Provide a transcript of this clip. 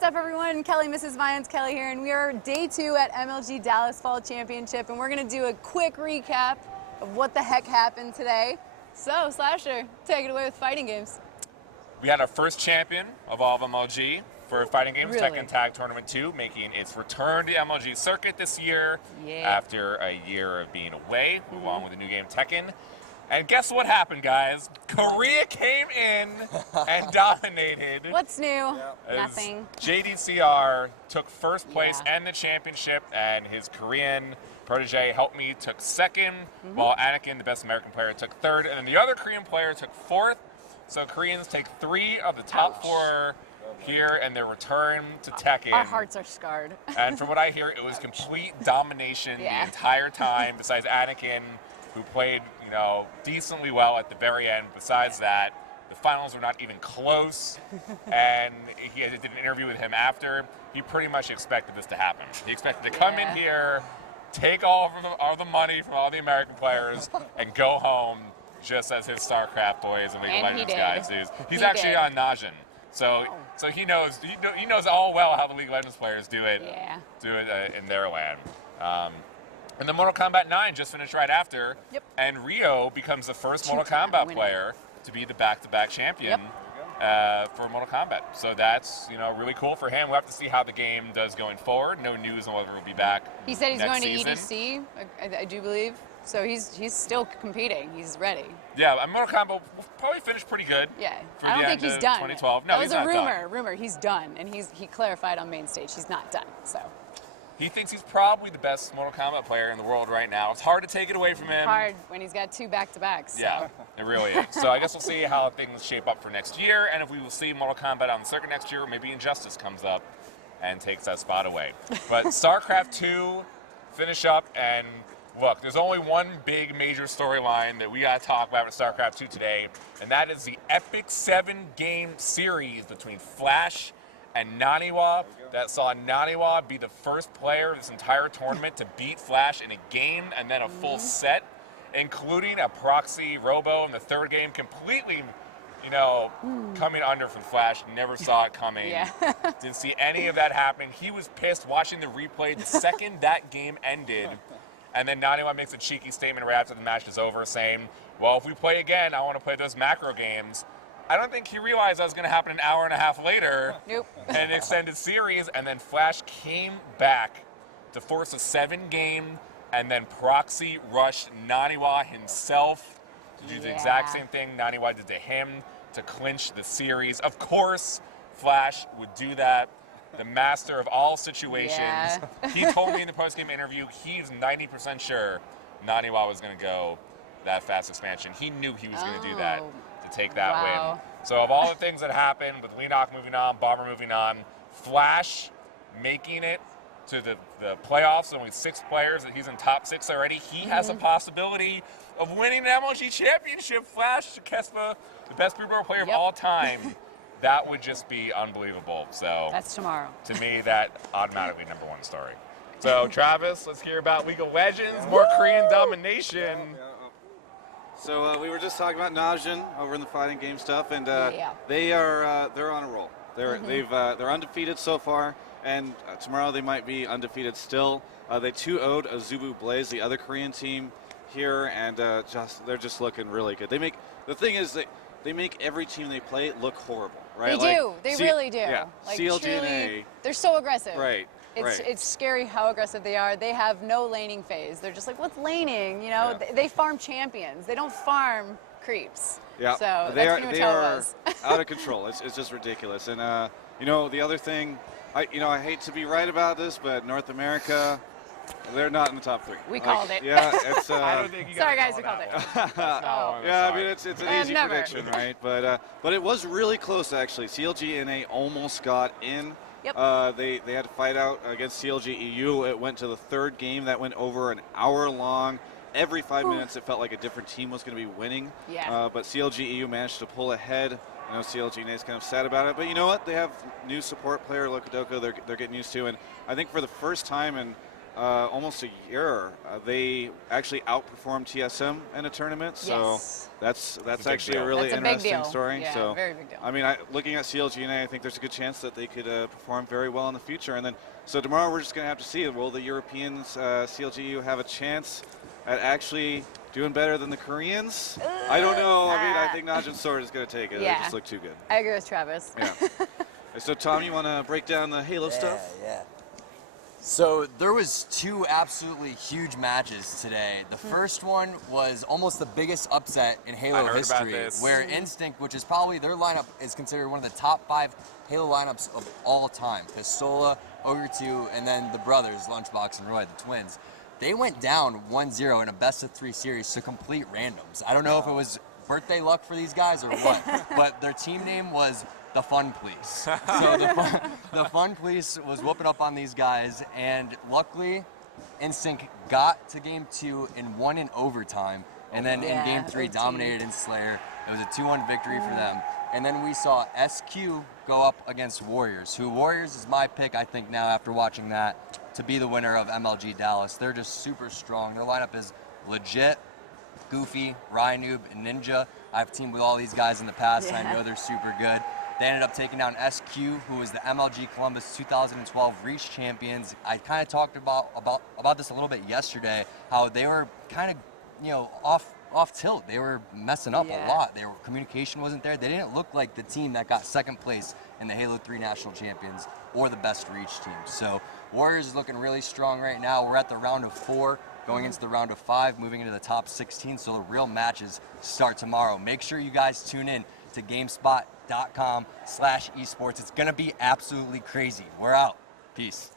What's up, everyone? Kelly, Mrs. Vians, Kelly here, and we are day 2 at MLG Dallas Fall Championship, and we're going to do a quick recap of what the heck happened today. So, Slasher, take it away with fighting games. We had our first champion of all of MLG for fighting games, Really? Tekken Tag Tournament 2, making its return to MLG circuit this year after a year of being away, along with the new game Tekken. And guess what happened, guys? Korea came in and dominated. What's new? Nothing. JDCR took first place and the championship, and his Korean protege Help Me took second, while Anakin, the best American player, took third, and then the other Korean player took fourth. So Koreans take 3 of the top 4 here in their return to Tekken. Our hearts are scarred. And from what I hear, it was complete domination the entire time, besides Anakin, who played, you know, decently well at the very end. Besides that, the finals were not even close. And he did an interview with him after. He pretty much expected this to happen. He expected to come in here, take all of the money from all the American players, and go home just as his StarCraft boys and League of Legends guys do. He's actually on Najin. So he knows all well how the League of Legends players do it in their land. And the Mortal Kombat 9 just finished right after, and Rio becomes the first Mortal Kombat player to be the back-to-back champion for Mortal Kombat. So that's, you know, really cool for him. We'll have to see how the game does going forward. No news on whether it will be back. He said he's going to season. EDC, I do believe. So he's still competing. He's ready. Yeah, Mortal Kombat will probably finish pretty good. Yeah, for I don't the think end he's of done. 2012. No, that was he's a not rumor. done. Rumor. He's done, and he clarified on main stage he's not done. So. He thinks he's probably the best Mortal Kombat player in the world right now. It's hard to take it away from him. Hard when he's got 2 back-to-backs. So. Yeah, it really is. So I guess we'll see how things shape up for next year, and if we will see Mortal Kombat on the circuit next year, or maybe Injustice comes up and takes that spot away. But StarCraft 2 finish up, and look, there's only one big major storyline that we got to talk about with StarCraft 2 today, and that is the epic 7-game series between Flash and Naniwa that saw Naniwa be the first player of this entire tournament to beat Flash in a game and then a full set, including a proxy robo in the 3rd game, completely, you know, coming under for Flash. Never saw it coming. Didn't see any of that happen. He was pissed watching the replay the second that game ended. And then Naniwa makes a cheeky statement right after the match is over, saying, well, if we play again, I want to play those macro games. I don't think he realized that was going to happen an hour and a half later in an extended series, and then Flash came back to force a 7-game and then proxy rushed Naniwa himself to do the exact same thing Naniwa did to him to clinch the series. Of course, Flash would do that. The master of all situations. He told me in the post-game interview he's 90% sure Naniwa was going to go that fast expansion. He knew he was going to do that to take that win. So of all the things that happened, with Leenock moving on, Bomber moving on, Flash making it to the playoffs, only 6 players, that he's in top 6 already, he has a possibility of winning the MLG Championship. Flash Kespa, the best pre-pro player of all time. That would just be unbelievable. So that's tomorrow. To me, that automatically #1 story. So Travis, let's hear about League of Legends, more Korean domination. So we were just talking about Najin over in the fighting game stuff, and they're on a roll. They're undefeated so far, and tomorrow they might be undefeated still. They 2-0'd Azubu Blaze, the other Korean team here, and they're just looking really good. The thing is that they make every team they play look horrible, right? They do. They really do. Yeah. Like, CLGNA. They're so aggressive. Right. It's scary how aggressive they are. They have no laning phase. They're just like, what's laning? You know, they farm champions. They don't farm creeps. Yeah. So they that's pretty much how it was. Out of control. It's just ridiculous. And you know, the other thing, I hate to be right about this, but North America, they're not in the top 3. We called it. Yeah, it's. I don't think you sorry, guys, we called it. Yeah, I mean it's an easy prediction, right? But it was really close actually. CLGNA almost got in. Yep. They had to fight out against CLG EU. It went to the 3rd game. That went over an hour long. Every 5 minutes, it felt like a different team was going to be winning. Yeah. But CLG EU managed to pull ahead. I know CLGNA is kind of sad about it, but you know what? They have new support player Lokodoko. They're getting used to, and I think for the first time in almost a year, they actually outperformed TSM in a tournament. So that's actually a really interesting story. Yeah, so very big deal. I mean, looking at CLGNA, I think there's a good chance that they could perform very well in the future. And then, so tomorrow we're just going to have to see, will the Europeans, CLGU, have a chance at actually doing better than the Koreans? I don't know. I mean, I think Najin Sword is going to take it. Yeah. They just look too good. I agree with Travis. Yeah. So, Tom, you want to break down the Halo stuff? Yeah. So there was 2 absolutely huge matches today. The first one was almost the biggest upset in Halo history, where Instinct, which is probably their lineup, is considered one of the top 5 Halo lineups of all time. Pistola, Ogre 2, and then the brothers, Lunchbox and Roy, the twins. They went down 1-0 in a best-of-3 series to complete randoms. I don't know if it was birthday luck for these guys or what, but their team name was the Fun Police. So the Fun Police was whooping up on these guys, and luckily, Instinct got to game 2 and won in overtime, and then in game 3 dominated in Slayer. It was a 2-1 victory for them. And then we saw SQ go up against Warriors, who Warriors is my pick, I think, now after watching that, to be the winner of MLG Dallas. They're just super strong. Their lineup is legit. Goofy, Ryanoob, and Ninja. I've teamed with all these guys in the past, and I know they're super good. They ended up taking down SQ, who was the MLG Columbus 2012 Reach champions. I kind of talked about this a little bit yesterday, how they were kind of, off tilt. They were messing up a lot. Their communication wasn't there. They didn't look like the team that got second place in the Halo 3 National Champions or the best Reach team. So Warriors is looking really strong right now. We're at the round of 4. Going into the round of 5, moving into the top 16, so the real matches start tomorrow. Make sure you guys tune in to GameSpot.com/esports. It's going to be absolutely crazy. We're out. Peace.